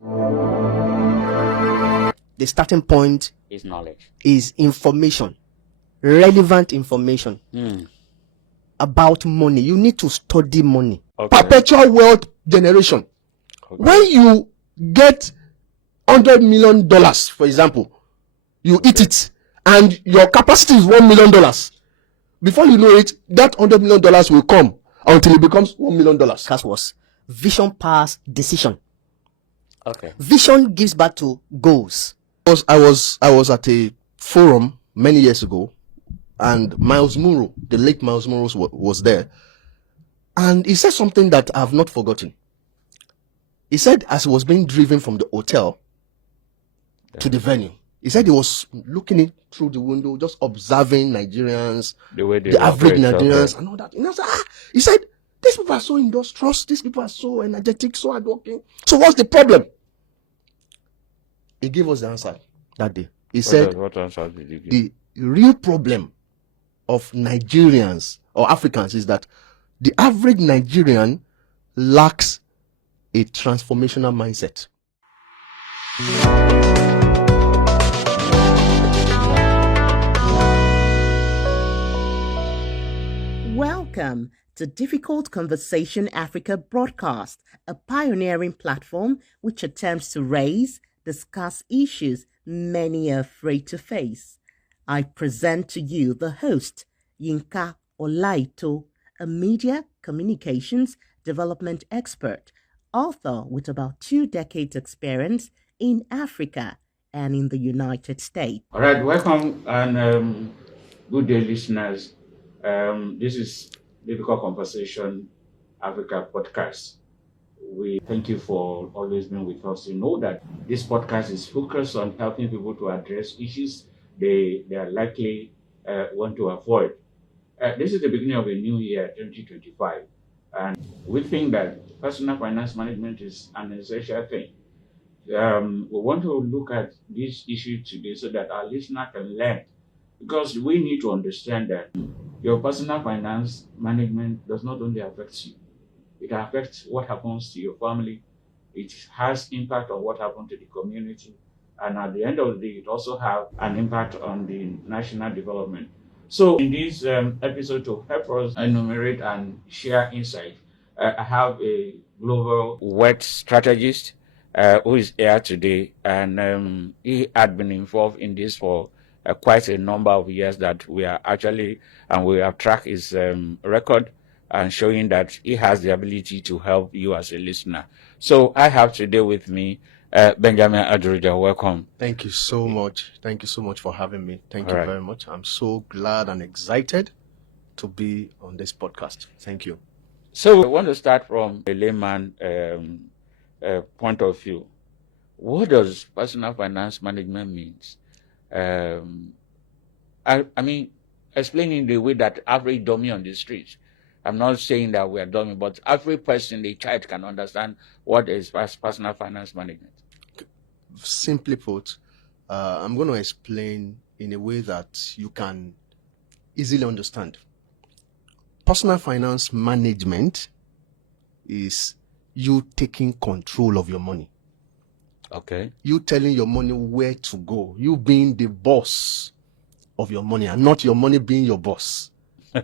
The starting point is knowledge, is information, relevant information about money. You need to study money. Okay. Perpetual wealth generation. Okay. When you get $100 million, for example, you eat it, and your capacity is $1 million. Before you know it, that $100 million will come until it becomes $1 million. That was vision past decision. Okay. Vision gives back to goals. I was at a forum many years ago, and Miles Munro, the late Miles Munro, was there, and he said something that I have not forgotten. He said, as he was being driven from the hotel to the venue, he said he was looking in through the window, just observing Nigerians, the average Nigerians, and all that. And I said, he said, these people are so industrious, these people are so energetic, so hardworking. So what's the problem? He gave us the answer that day. He said, what answer did you give? The real problem of Nigerians or Africans is that the average Nigerian lacks a transformational mindset. Welcome to Difficult Conversation Africa broadcast, a pioneering platform which attempts to raise, discuss issues many are afraid to face. I present to you the host, Yinka Olaito, a media communications development expert, author with about 2 decades experience in Africa and in the United States. All right, welcome and good day, listeners. This is Difficult Conversation Africa podcast. We thank you for always being with us. You know that this podcast is focused on helping people to address issues they are likely want to avoid. This is the beginning of a new year, 2025, and we think that personal finance management is an essential thing. We want to look at this issue today so that our listener can learn, because we need to understand that your personal finance management does not only affect you, it affects what happens to your family. It has impact on what happens to the community. And at the end of the day, it also has an impact on the national development. So in this episode, to help us enumerate and share insight, I have a global wealth strategist who is here today. And he had been involved in this for quite a number of years that we are actually, and we have tracked his record and showing that he has the ability to help you as a listener. So I have today with me Benjamin Adurija. Welcome. Thank you so much. Thank you so much for having me. Thank you very much. I'm so glad and excited to be on this podcast. Thank you. So I want to start from a layman point of view. What does personal finance management means? I mean, explaining the way that average dummy on the streets. I'm not saying that we are dummy, but every person, the child, can understand what is personal finance management. Simply put, I'm going to explain in a way that you can easily understand. Personal finance management is you taking control of your money. Okay. You telling your money where to go. You being the boss of your money and not your money being your boss.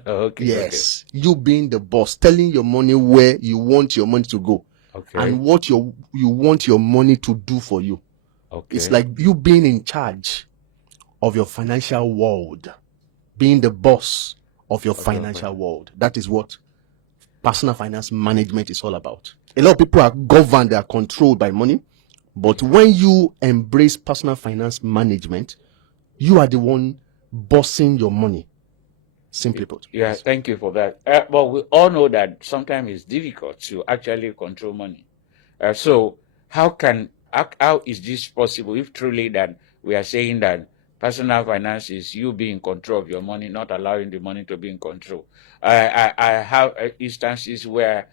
Okay. Yes. Okay. You being the boss, telling your money where you want your money to go. Okay. And what you want your money to do for you. Okay. It's like you being in charge of your financial world, being the boss of your financial world. That is what personal finance management is all about. A lot of people are governed, they are controlled by money. But when you embrace personal finance management, you are the one bossing your money. Simply put. Yeah, thank you for that. But we all know that sometimes it's difficult to actually control money. So how is this possible if truly that we are saying that personal finance is you being in control of your money, not allowing the money to be in control? I have instances where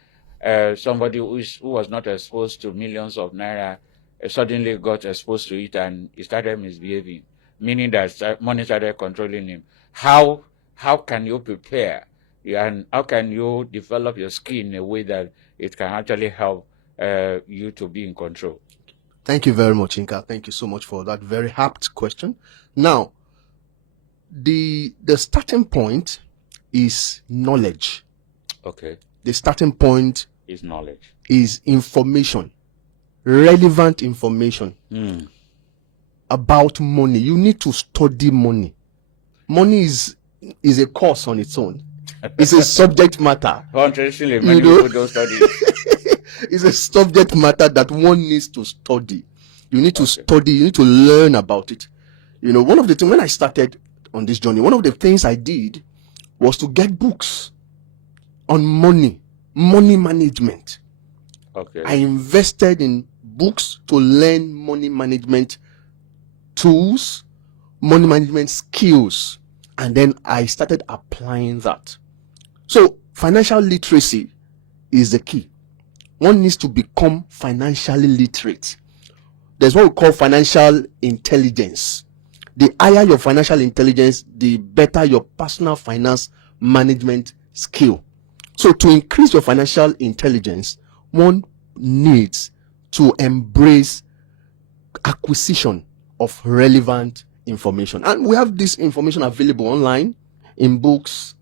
somebody who was not exposed to millions of naira suddenly got exposed to it and he started misbehaving, meaning that money started controlling him. How can you prepare and how can you develop your skill in a way that it can actually help you to be in control? Thank you very much, Inka. Thank you so much for that very apt question. Now, the starting point is knowledge. Okay. The starting point Is knowledge. is information, relevant information about money. You need to study money. Money is a course on its own. It's a subject matter. Interestingly, many people don't study. It's a subject matter that one needs to study. You need to study, you need to learn about it. One of the things, when I started on this journey, one of the things I did was to get books on money management. Okay. I invested in books to learn money management tools, money management skills, and then I started applying that. So financial literacy is the key. One needs to become financially literate. There's what we call financial intelligence. The higher your financial intelligence, the better your personal finance management skill. So to increase your financial intelligence, one needs to embrace acquisition of relevant information. And we have this information available online, in books,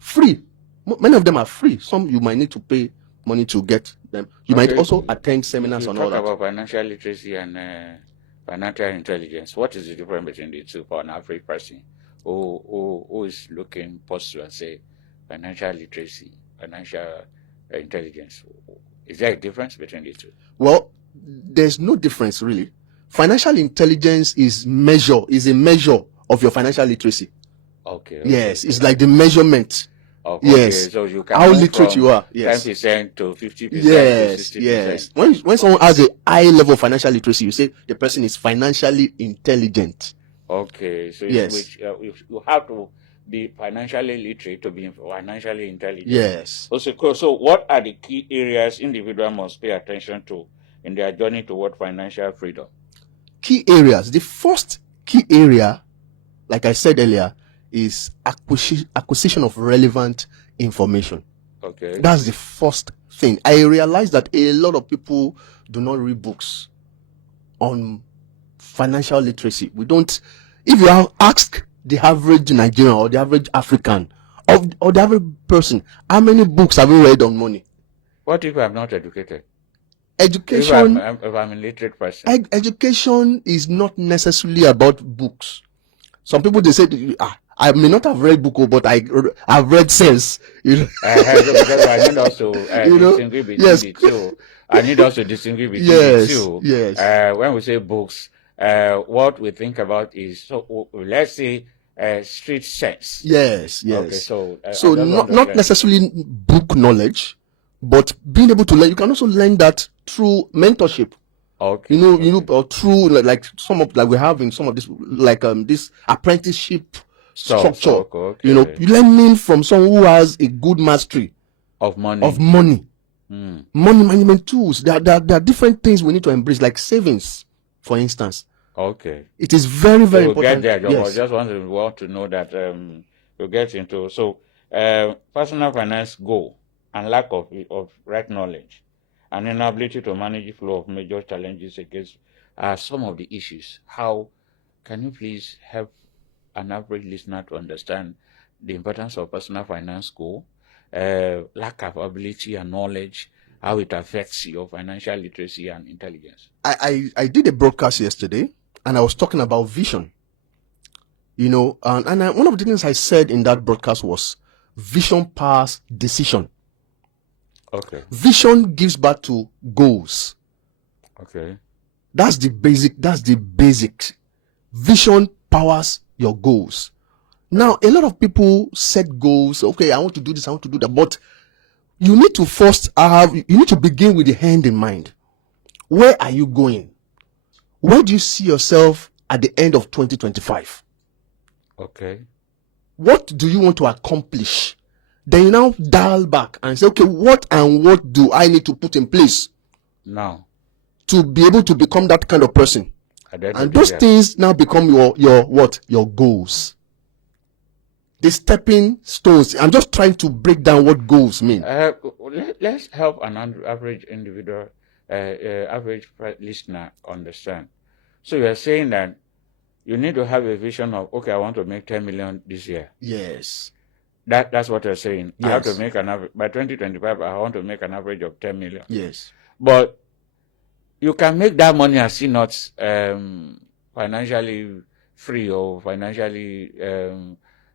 free. Many of them are free. Some you might need to pay money to get them. You might also attend seminars on all that. You talk about financial literacy and financial intelligence. What is the difference between the two for an average person who is looking to and say financial literacy, financial intelligence? Is there a difference between the two? Well, there's no difference really. Financial intelligence is a measure of your financial literacy. Okay. Yes, it's like the measurement. Okay, yes. So you can how literate you are. Yes. 10% to 50%. Yes. To 60%. Yes. When someone has a high level of financial literacy, you say the person is financially intelligent. Okay. So yes. You have to be financially literate to be financially intelligent. Yes. So what are the key areas individuals must pay attention to in their journey toward financial freedom? Key areas. The first key area, like I said earlier, is acquisition of relevant information. Okay. That's the first thing. I realize that a lot of people do not read books on financial literacy. If you ask the average Nigerian or the average African or the average person, how many books have you read on money? What if I'm not educated? Education. If I'm a literate person. Education is not necessarily about books. Some people, they say, I may not have read book, but I've read sense. Because I need also distinguish between the two. I need also distinguish between the two. Yes. When we say books, what we think about is, let's say, street sense. Yes. Okay, so not necessarily book knowledge, but being able to learn. You can also learn that through mentorship. Okay. Or through like some of we have in some of this this apprenticeship structure. Okay. You learning from someone who has a good mastery of money. Money management tools. There are different things we need to embrace, like savings, for instance. Okay. It is very, very we'll important. Get there. Yes. I just want to know that we'll get into personal finance goal and lack of right knowledge and inability to manage the flow of major challenges against some of the issues. How can you please help an average listener to understand the importance of personal finance goal, lack of ability and knowledge, how it affects your financial literacy and intelligence? I did a broadcast yesterday and I was talking about vision. And one of the things I said in that broadcast was vision powers decision. Okay. Vision gives birth to goals. Okay. That's the basics. Vision powers your goals. Now, a lot of people set goals. Okay, I want to do this, I want to do that. But you need to begin with the end in mind. Where are you going? Where do you see yourself at the end of 2025? Okay. What do you want to accomplish? Then you now dial back and say, okay, what do I need to put in place now to be able to become that kind of person? And those things now become your goals. The stepping stones. I'm just trying to break down what goals mean. Let's help an average individual average listener understand. So you are saying that you need to have a vision of, okay, I want to make 10 million this year. Yes. That's what you're saying. I have to Yes. make an average by 2025. I want to make an average of 10 million. Yes. But you can make that money and still not financially free or financially.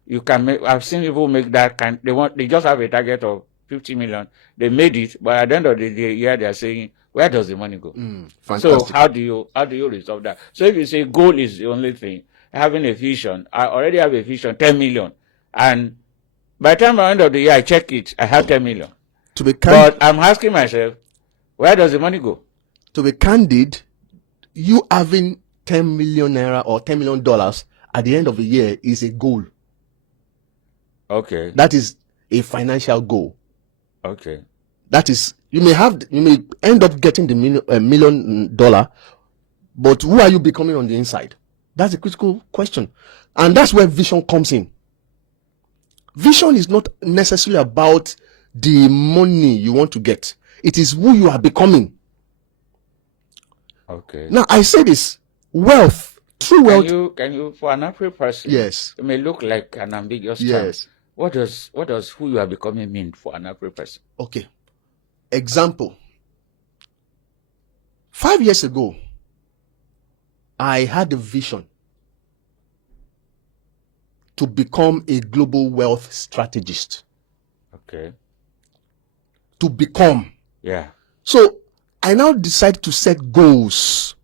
You can make. I've seen people make that kind. They just have a target of 50 million. They made it, but at the end of the year, they are saying, where does the money go? Fantastic. So how do you resolve that? So if you say goal is the only thing, having a vision, I already have a vision, 10 million, and by the time at the end of the year I check it, I have 10 million. To be But I'm asking myself, where does the money go? to be candid, you having 10 million naira or $10 million at the end of the year is a goal. Okay. That is a financial goal. Okay. That is, you may end up getting the $1 million, but who are you becoming on the inside? That's a critical question. And that's where vision comes in. Vision is not necessarily about the money you want to get. It is who you are becoming. Okay. Now, I say this, wealth, true wealth. Can you for an average person? Yes. It may look like an ambiguous term. Yes. What does who you are becoming mean for an average person? Okay. Example. 5 years ago, I had a vision to become a global wealth strategist. Okay. To become. Yeah. So I now decide to set goals.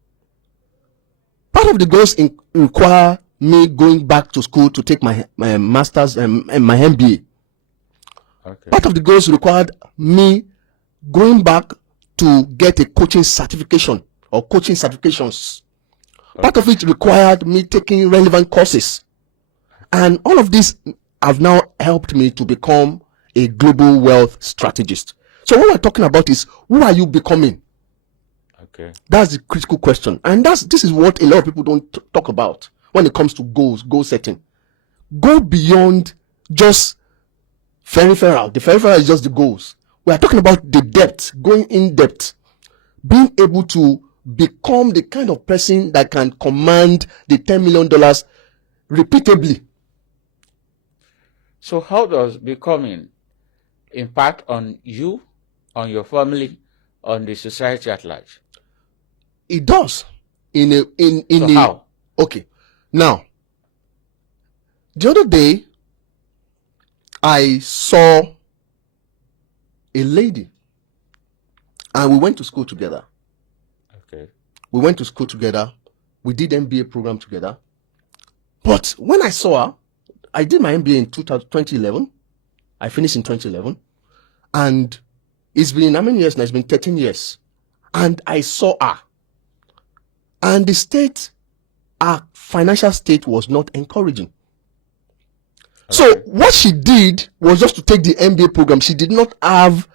Part of the goals require me going back to school to take my master's and my MBA. Okay. Part of the goals required me going back to get a coaching certification or coaching certifications. Part of it required me taking relevant courses. And all of this have now helped me to become a global wealth strategist. So what we're talking about is, who are you becoming? Okay. That's the critical question. And this is what a lot of people don't talk about when it comes to goals, goal setting. Go beyond just peripheral. The peripheral is just the goals. We are talking about the depth, going in depth, being able to become the kind of person that can command the $10 million repeatably. So how does becoming impact on you, on your family, on the society at large? It does. How? Okay. Now, the other day, I saw a lady, and we went to school together. Okay. We went to school together. We did MBA program together. But when I saw her, I did my MBA in 2011. I finished in 2011. And it's been how many years now? It's been 13 years. And I saw her. And our financial state was not encouraging. Okay. So what she did was just to take the MBA program. She did not have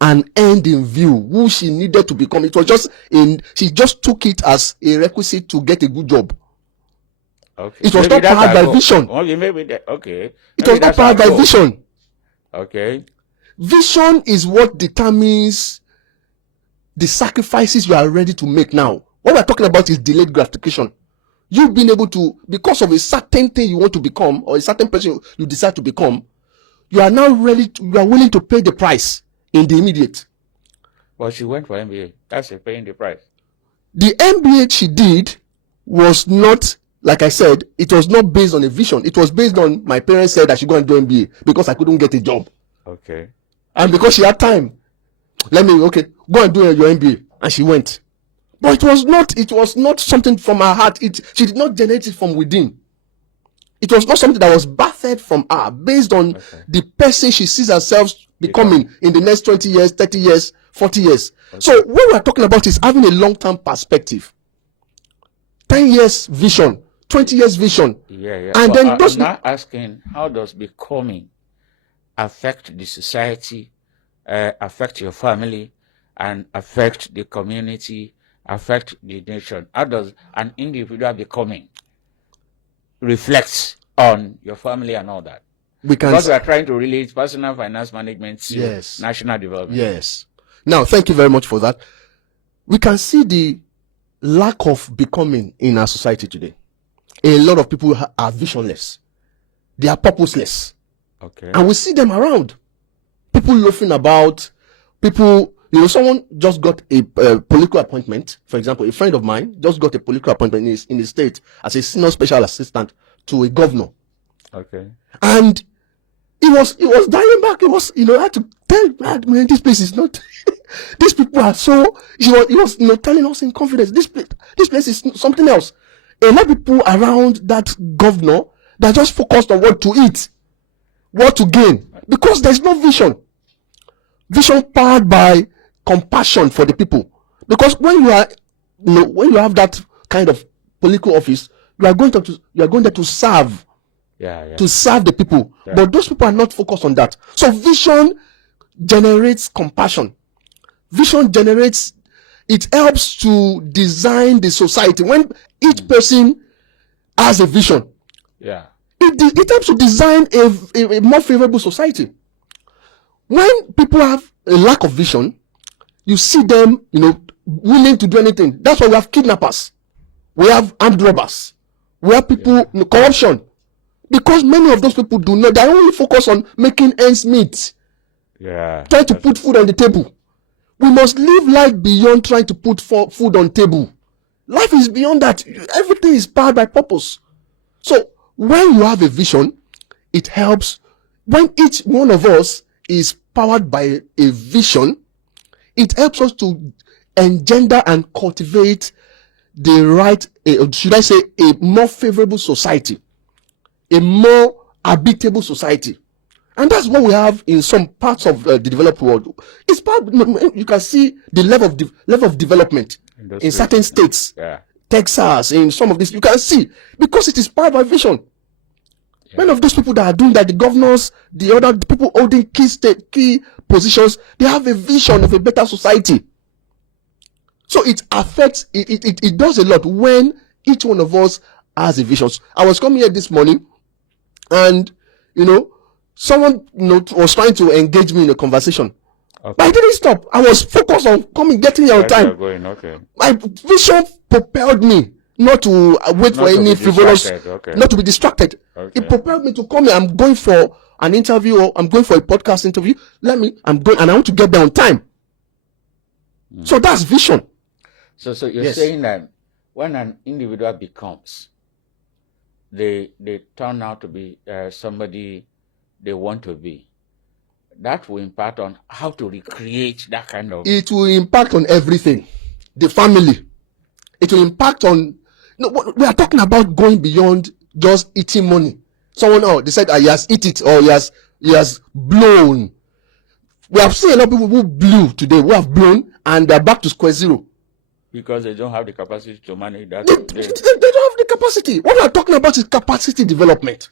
an end in view, who she needed to become. It was just she just took it as a requisite to get a good job. Okay. It was not powered by vision. Okay, maybe that, okay. It was not powered by vision. Okay. Vision is what determines the sacrifices you are ready to make now. What we're talking about is delayed gratification. You've been able to, because of a certain thing you want to become, or a certain person you decide to become, you are now you are willing to pay the price in the immediate. Well, she went for MBA. That's paying the price. The MBA she did was not, like I said, it was not based on a vision. It was based on my parents said I should go and do MBA because I couldn't get a job. Okay. And because she had time, go and do your MBA. And she went. But it was not something from her heart. She did not generate it from within. It was not something that was birthed from her based on the person she sees herself becoming in the next 20 years, 30 years, 40 years. Okay. So what we're talking about is having a long-term perspective. 10 years vision, 20 years vision. Yeah. And then I'm not asking, how does becoming affect the society, affect your family, and affect the community, affect the nation? How does an individual becoming reflects on your family and all that? Because we are trying to relate personal finance management to national development. Yes. Now, thank you very much for that. we can see the lack of becoming in our society today. A lot of people are visionless. They are purposeless. Okay. And we see them around. People loafing about, people, someone just got a political appointment. For example, a friend of mine just got a political appointment in the state as a senior special assistant to a governor. Okay. And he was dying back. He was, I had to tell man, this place is not, these people are so, he was telling us in confidence, this place is something else. A lot of people around that governor, they're just focused on what to eat, what to gain, because there's no vision. Vision powered by compassion for the people. Because when you are, when you have that kind of political office, you are going there to serve. To serve the people. Yeah. But those people are not focused on that. So vision generates compassion. Vision generates, it helps to design the society. When each person has a vision, it helps to design a more favorable society. When people have a lack of vision, you see them, willing to do anything. That's why we have kidnappers. We have armed robbers. We have people, corruption. Because many of those people do not, they only focus on making ends meet. Trying to put food on the table. We must live life beyond trying to put food on table. Life is beyond that. Everything is powered by purpose. So when you have a vision, it helps. When each one of us is powered by a vision, it helps us to engender and cultivate the right, should I say, a more favorable society. A more habitable society. And that's what we have in some parts of the developed world. It's part, you can see the level of development in certain states. Texas, in some of this, you can see, because it is powered by vision. Many of those people that are doing that, the governors, the other people holding key positions, they have a vision of a better society. So it affects, it does a lot when each one of us has a vision. I was coming here this morning, and someone was trying to engage me in a conversation. But I didn't stop. I was focused on getting here on time. My vision propelled me not to wait for any frivolous, not to be distracted. It propelled me to come here. I'm going for an interview, or I'm going for a podcast interview. I'm going, and I want to get there on time. So that's vision. So you're saying that when an individual becomes, they turn out to be somebody they want to be, that will impact on how to recreate that kind of... It will impact on everything. The family. It will impact on... we are talking about going beyond just eating money. Someone, they said, he has eaten it, or he has blown. We have seen a lot of people who blew today, who have blown, and they're back to square zero. Because they don't have the capacity to manage that. They don't have the capacity. What we are talking about is capacity development.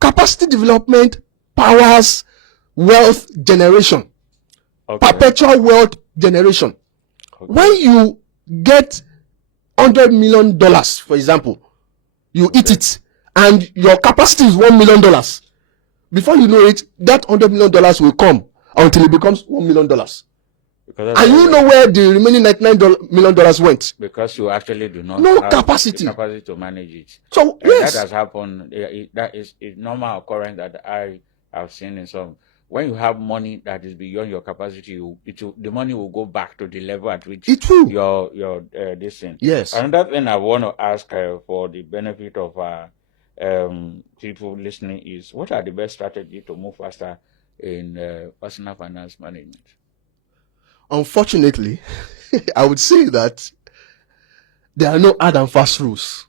Capacity development powers wealth generation. Perpetual wealth generation. When you get $100 million, for example, you eat it, and your capacity is $1 million. Before you know it, that $100 million will come until it becomes $1 million. And you know where the remaining $99 million went. Because you actually do not have capacity to manage it. So yes, that has happened. That is a normal occurrence that I have seen in some. When you have money that is beyond your capacity, the money will go back to the level at which it will. Your this thing. Yes. Another thing I want to ask for the benefit of people listening is, what are the best strategies to move faster in personal finance management? Unfortunately, I would say that there are no hard and fast rules.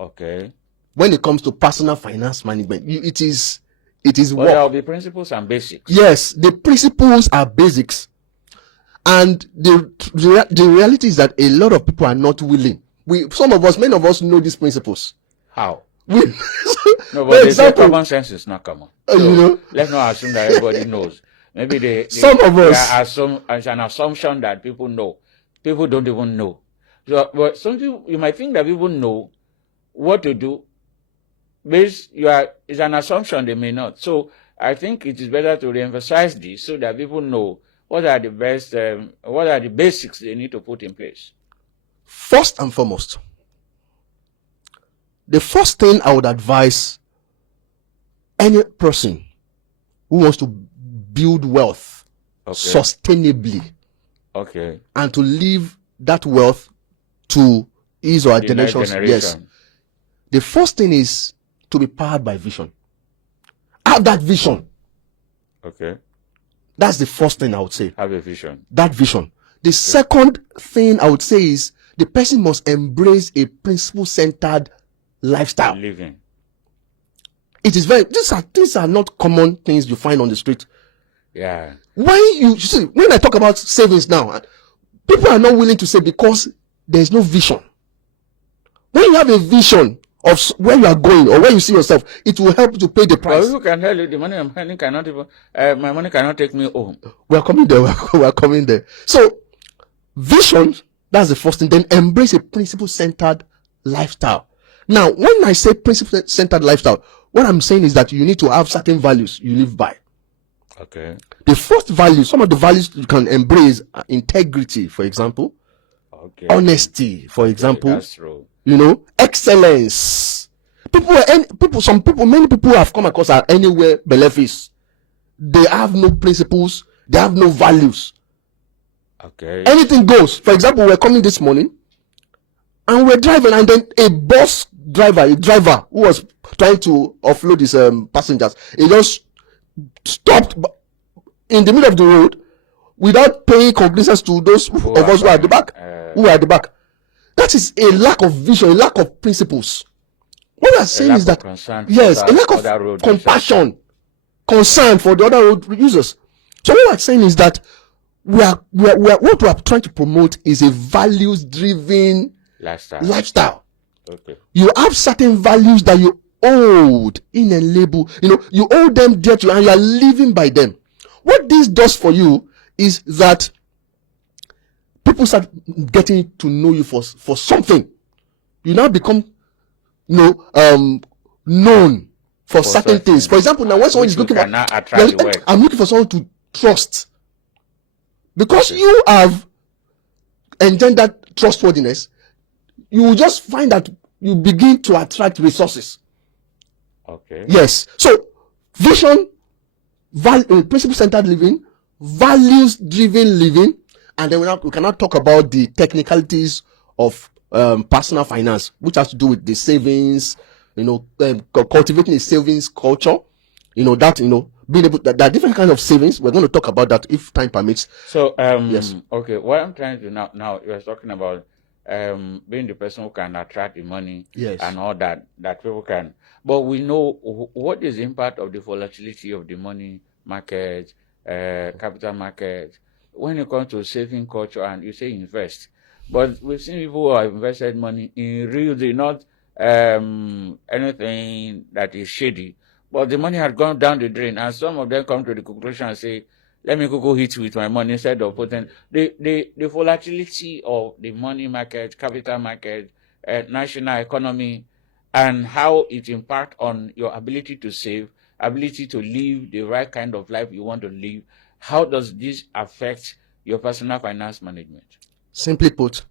Okay. When it comes to personal finance management, it is well, there will be principles and basics. Yes, the principles are basics, and the reality is that a lot of people are not willing. Many of us know these principles. How? No, but they say common sense is not common. So let's not assume that everybody knows. Maybe some of us it's an assumption that people know. People don't even know. So, but some people, you might think that people know what to do. It's an assumption they may not. So I think it is better to reemphasize this so that people know what are the best, what are the basics they need to put in place? First and foremost, the first thing I would advise any person who wants to build wealth sustainably, and to leave that wealth to his or her generations. Yes. The first thing is to be powered by vision. Have that vision. Okay. That's the first thing I would say. Have a vision. That vision. The second thing I would say is the person must embrace a principle-centered lifestyle. Living. It is very, these are not common things you find on the street. Yeah. When you see, when I talk about savings now, people are not willing to save because there is no vision. When you have a vision of where you are going or where you see yourself, it will help you to pay the price. But people can tell you the money I'm earning cannot even, my money cannot take me home. We are coming there. We are coming there. So, vision, that's the first thing. Then embrace a principle-centered lifestyle. Now, when I say principle-centered lifestyle, what I'm saying is that you need to have certain values you live by. Okay. The first value, some of the values you can embrace are integrity, for example. Okay. Honesty, for example. That's true. You know, excellence. Many people who have come across are anywhere believers. They have no principles. They have no values. Okay. Anything goes. For example, we're coming this morning and we're driving, and then a driver who was trying to offload his passengers, he just stopped in the middle of the road without paying cognizance to those of us who are at the back. Who are at the back. That is a lack of vision, a lack of principles. What I'm saying is that, yes, a lack of compassion, concern for the other road users. So what I'm saying is that what we are trying to promote is a values-driven lifestyle. Okay. You have certain values that you hold inalienable. You hold them dear to you, and you are living by them. What this does for you is that people start getting to know you for something. You now become known for certain things. For example, now when someone is looking I'm looking for someone to trust. Because you have engendered trustworthiness, you will just find that you begin to attract resources. Okay. Yes. So, vision, principle-centered living, values-driven living, and then we cannot talk about the technicalities of personal finance, which has to do with the savings, cultivating a savings culture, being able there are different kinds of savings. We're going to talk about that if time permits. So, yes. Okay, what I'm trying to now you're talking about being the person who can attract the money, yes, and all that people can. But we know what is the impact of the volatility of the money market, capital market, when it comes to saving culture, and you say invest. But we've seen people who have invested money in real, not anything that is shady. But the money had gone down the drain, and some of them come to the conclusion and say, let me go hit with my money instead of putting the volatility of the money market, capital market, national economy, and how it impacts on your ability to save, ability to live the right kind of life you want to live. How does this affect your personal finance management? Simply put,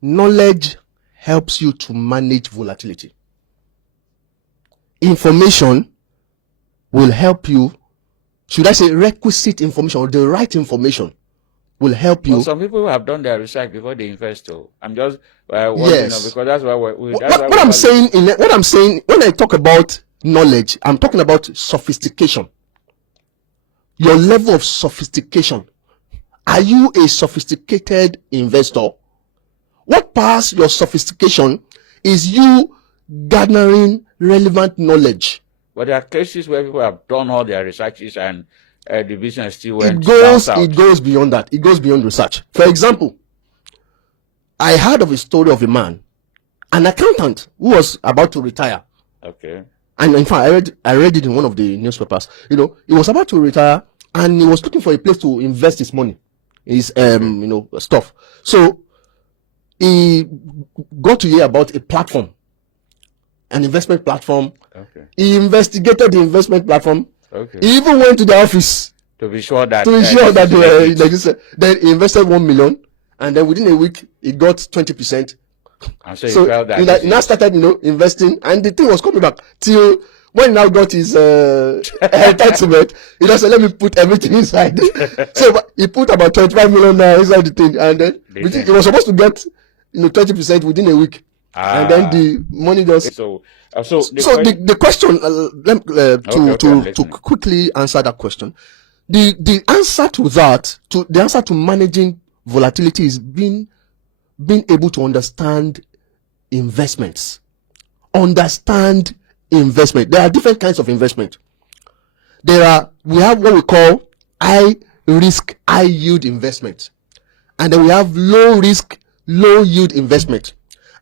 knowledge helps you to manage volatility. Information will help you, should I say requisite information, or the right information will help you. Well, some people have done their research before they invest too. I'm just yes, because that's why what I'm saying when I talk about knowledge, I'm talking about sophistication. Your level of sophistication. Are you a sophisticated investor? What passes your sophistication is you gathering relevant knowledge. But there are cases where people have done all their researches and the business still went down south. It goes beyond that. It goes beyond research. For example, I heard of a story of a man, an accountant who was about to retire. Okay. And in fact, I read it in one of the newspapers. He was about to retire, and he was looking for a place to invest his money, his stuff. So he got to hear about a platform, an investment platform. Okay. He investigated the investment platform. Okay. He even went to the office to be sure that they were like this. Then he invested 1 million, and then within a week he got 20%. And so he felt that he now started, investing, and the thing was coming back till when he now got his entitlement. He just said, "Let me put everything inside." So he put about 25 million naira inside the thing, and then he was supposed to get 20% within a week, and then the money just. So the question, to quickly answer that question, the answer to that, the answer to managing volatility is being able to understand investments. Understand investment. There are different kinds of investment. We have what we call high risk, high yield investment, and then we have low risk, low yield investment,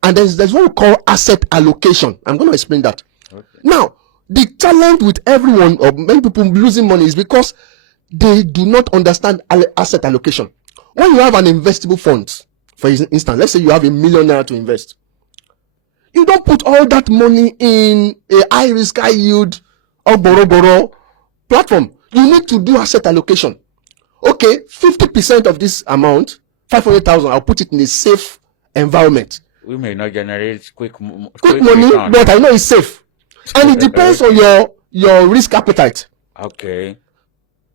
and there's what we call asset allocation. I'm going to explain that. Okay. Now, the challenge with everyone, or many people losing money, is because they do not understand asset allocation. When you have an investable fund, for instance, let's say you have $1 million to invest, you don't put all that money in a high risk, high yield or borrow platform. You need to do asset allocation. Okay, 50% of this amount, 500,000, I'll put it in a safe environment. We may not generate quick money, return, but I know it's safe, and it depends on your risk appetite. Okay.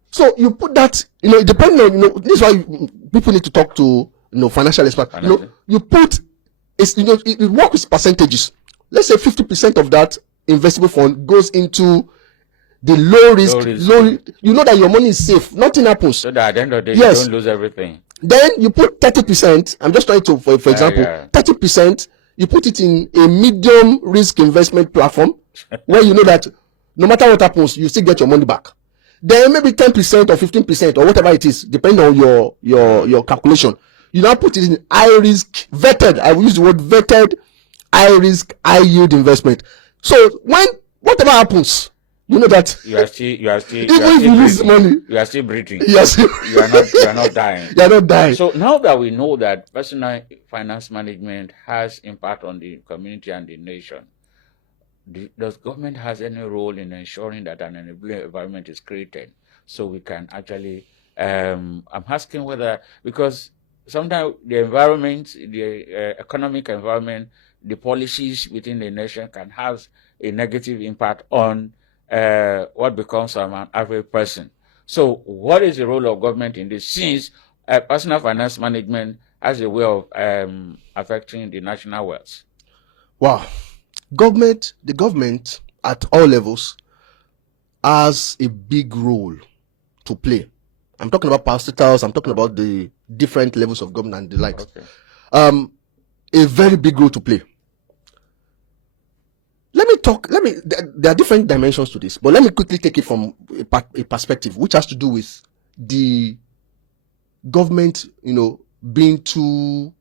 So you put that, it depends on, this is why people need to talk to, financial experts. You put, it works with percentages. Let's say 50% of that investable fund goes into the low risk. You know that your money is safe. Nothing happens. So that at the end of the day, you don't lose everything. Then you put 30%. I'm just trying to, for example, 30%, you put it in a medium risk investment platform where you know that no matter what happens, you still get your money back. Then maybe 10% or 15% or whatever it is, depending on your calculation. You now put it in high risk, vetted. I will use the word vetted, high risk, high yield investment. So when whatever happens, you know that you are still even if you lose money, you are still breathing. Yes, you are not dying. You are not dying. So now that we know that personal finance management has impact on the community and the nation, does government has any role in ensuring that an enabling environment is created so we can actually? I'm asking whether, because sometimes the environment, the economic environment, the policies within the nation can have a negative impact on what becomes an average person. So what is the role of government in this, since personal finance management has a way of affecting the national wealth? Wow. The government at all levels has a big role to play. I'm talking about parastatals, I'm talking about the different levels of government and the likes. Okay. A very big role to play. There are different dimensions to this, but let me quickly take it from a perspective which has to do with the government, being too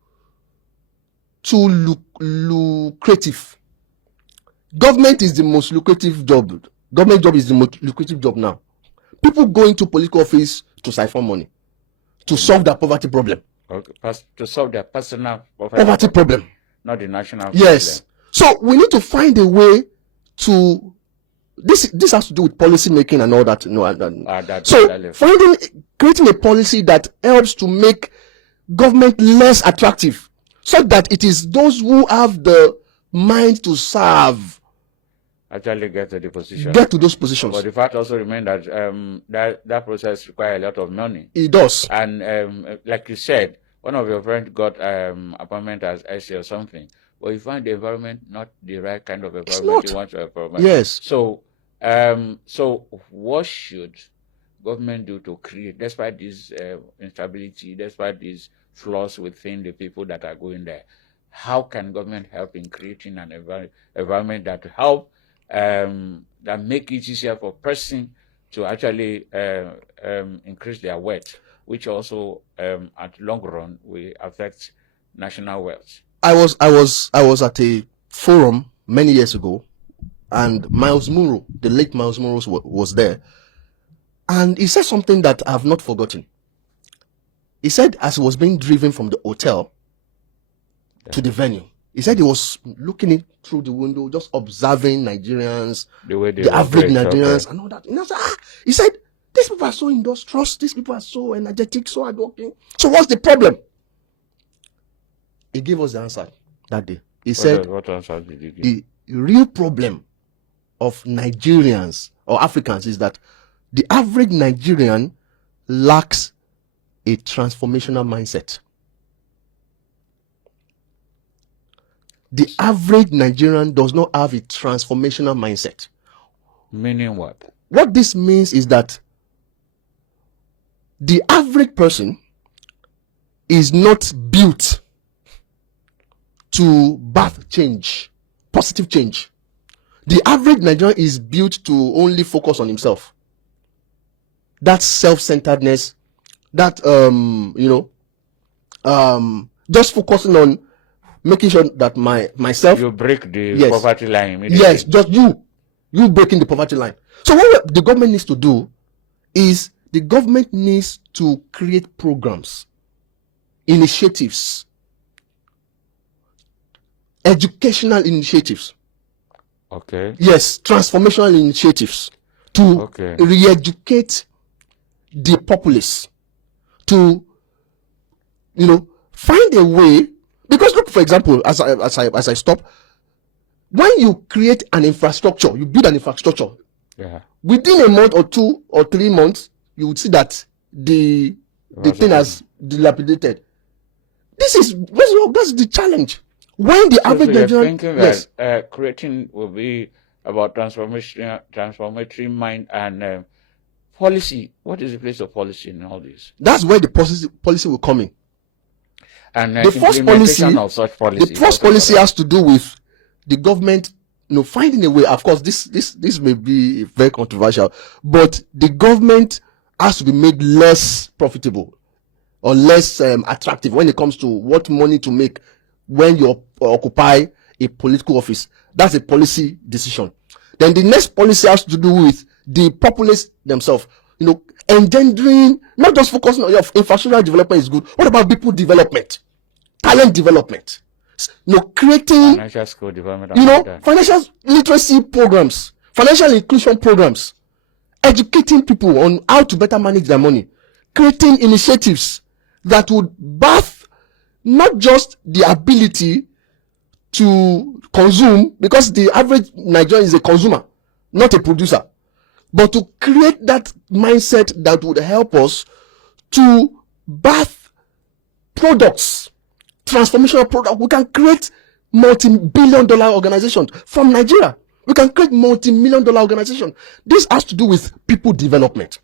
lucrative. Government is the most lucrative job. Government job is the most lucrative job now. People go into political office to siphon money, to solve their poverty problem. Okay. To solve their personal poverty problem, not the national yes problem. So we need to find a way to this has to do with policy making and all that. Creating a policy that helps to make government less attractive, so that it is those who have the mind to serve actually get to the position. Get to those positions. But the fact also remains that that process requires a lot of money. It does. And like you said, one of your friends got appointment as SC or something. But you find the environment not the right kind of environment you want to environment. Yes. So what should government do to create, despite this instability, despite these flaws within the people that are going there? How can government help in creating an environment that help that make it easier for person to actually increase their wealth, which also at long run will affect national wealth? I was at a forum many years ago, and Miles Munro, the late Miles Munro, was there, and he said something that I've not forgotten. He said, as he was being driven from the hotel to the venue, he said he was looking in through the window, just observing Nigerians, the average Nigerians, and all that. And he said, These people are so industrious. These people are so energetic, so hardworking. So what's the problem? He gave us the answer that day. He said, what answer did you give? the real problem of Nigerians or Africans is that the average Nigerian lacks a transformational mindset. The average Nigerian does not have a transformational mindset. Meaning what? What this means is that the average person is not built to birth change, positive change. The average Nigerian is built to only focus on himself. That self-centeredness, that just focusing on making sure that myself. You break the Yes. poverty line immediately. Yes, just you breaking the poverty line. So what the government needs to do is the government needs to create programs, initiatives, educational initiatives. Okay. Yes, transformational initiatives to re-educate the populace, to find a way. Because look, for example, as I stop, when you create an infrastructure, you build an infrastructure. Yeah. Within a month or 2 or 3 months, you would see that the thing has dilapidated. That's the challenge. When the average Nigerian, thinking that creating will be about transformatory mind and policy. What is the place of policy in all this? That's where the policy will come in. And the first policy of such policy. The first policy has to do with the government, finding a way. Of course, this may be very controversial, but the government has to be made less profitable or less attractive when it comes to what money to make when you occupy a political office. That's a policy decision. Then the next policy has to do with the populace themselves. Engendering, not just focusing on your infrastructural development is good. What about people development, talent development? Creating financial skill development. Financial literacy programs, financial inclusion programs, educating people on how to better manage their money, creating initiatives that would birth not just the ability to consume, because the average Nigerian is a consumer, not a producer, but to create that mindset that would help us to birth products, transformational products. We can create multi-billion-dollar organizations from Nigeria. We can create multi-million-dollar organizations. This has to do with people development,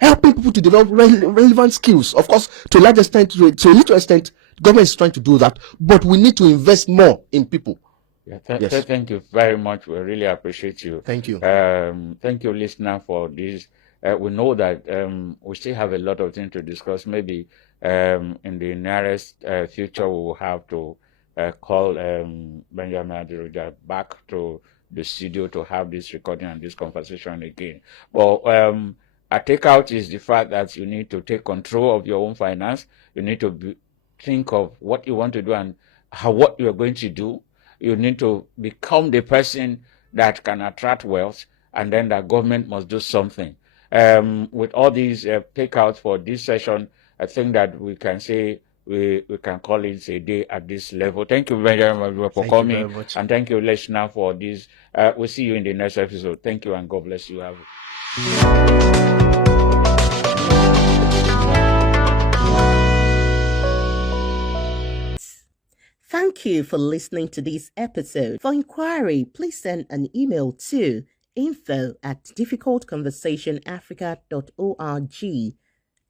helping people to develop relevant skills. Of course, to a large extent, to a little extent, the government is trying to do that, but we need to invest more in people. Yeah, thank you very much. We really appreciate you. Thank you. Thank you, listener, for this. We know that we still have a lot of things to discuss. Maybe in the nearest future, we will have to call Benjamin Adiroja back to the studio to have this recording and this conversation again. But a takeout is the fact that you need to take control of your own finance. You need to think of what you want to do and what you are going to do. You need to become the person that can attract wealth, and then the government must do something. With all these takeouts for this session, I think that we can say we can call it a day at this level. Thank you very much for coming, and thank you, listener, for this. We'll see you in the next episode. Thank you, and God bless you. Thank you for listening to this episode. For inquiry, please send an email to info@difficultconversationafrica.org.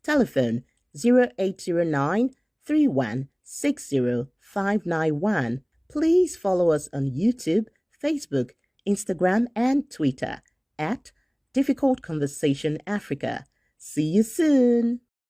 Telephone 0809 3160 591. Please follow us on YouTube, Facebook, Instagram, and Twitter at Difficult Conversation Africa. See you soon.